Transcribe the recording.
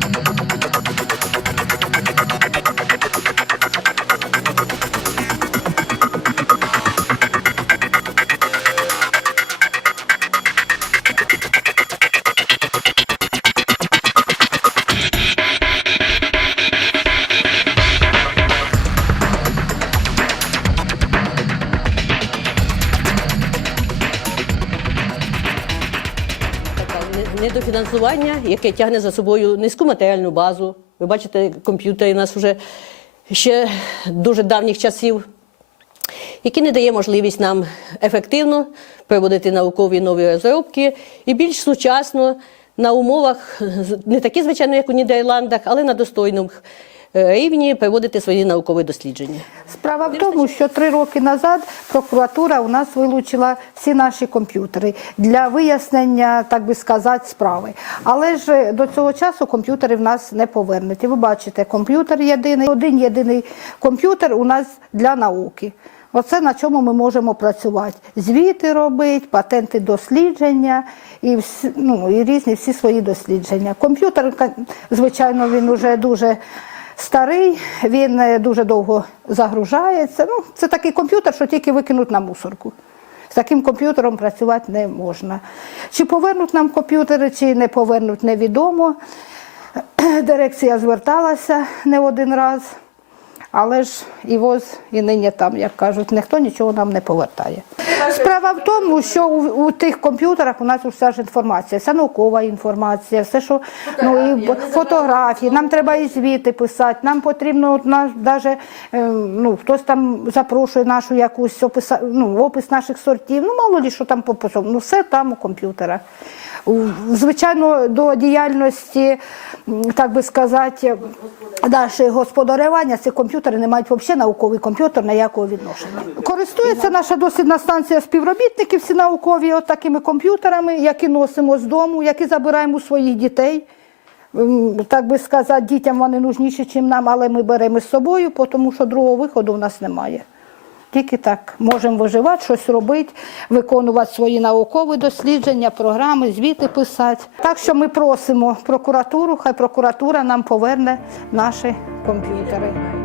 Bye. Недофінансування, яке тягне за собою низьку матеріальну базу. Ви бачите, комп'ютери у нас вже ще дуже давніх часів, які не дає можливість нам ефективно проводити наукові нові розробки і більш сучасно на умовах не такі, звичайно, як у Нідерландах, але на достойному е, рівні проводити свої наукові дослідження. Справа в тому, що три роки назад прокуратура у нас вилучила всі наші комп'ютери для вияснення, так би сказати, справи. Але ж до цього часу комп'ютери в нас не повернуті. Ви бачите, комп'ютер єдиний, один єдиний комп'ютер у нас для науки. Оце на чому ми можемо працювати. Звіти робити, патенти дослідження і всі, ну, і різні всі свої дослідження. Комп'ютер, звичайно, він вже дуже старий, він е, дуже довго загружається. Ну, це такий комп'ютер, що тільки викинуть на мусорку. З таким комп'ютером працювати не можна. Чи повернуть нам комп'ютери, чи не повернуть, невідомо. Дирекція зверталася не один раз, але ж і воз, і нині там, як кажуть, ніхто нічого нам не повертає. Справа в тому, що у, у тих комп'ютерах у нас уся ж інформація, вся наукова інформація, все, що ну, і фотографії, нам треба і звіти писати, нам потрібно от даже, е, ну, хтось там запрошує нашу якусь описа, ну, опис наших сортів, ну мало ли що там пописав, ну все там у комп'ютерах. Звичайно, до діяльності, так би сказати, нашої господарювання ці комп'ютери не мають взагалі науковий комп'ютер ніякого відношення. Користується наша дослідна станція співробітників всі наукові от такими комп'ютерами, які носимо з дому, які забираємо у своїх дітей. Так би сказати, дітям вони нужніші, ніж нам, але ми беремо з собою, тому що другого виходу в нас немає. Тільки так можемо виживати, щось робити, виконувати свої наукові дослідження, програми, звіти писати. Так що ми просимо прокуратуру, хай прокуратура нам поверне наші комп'ютери.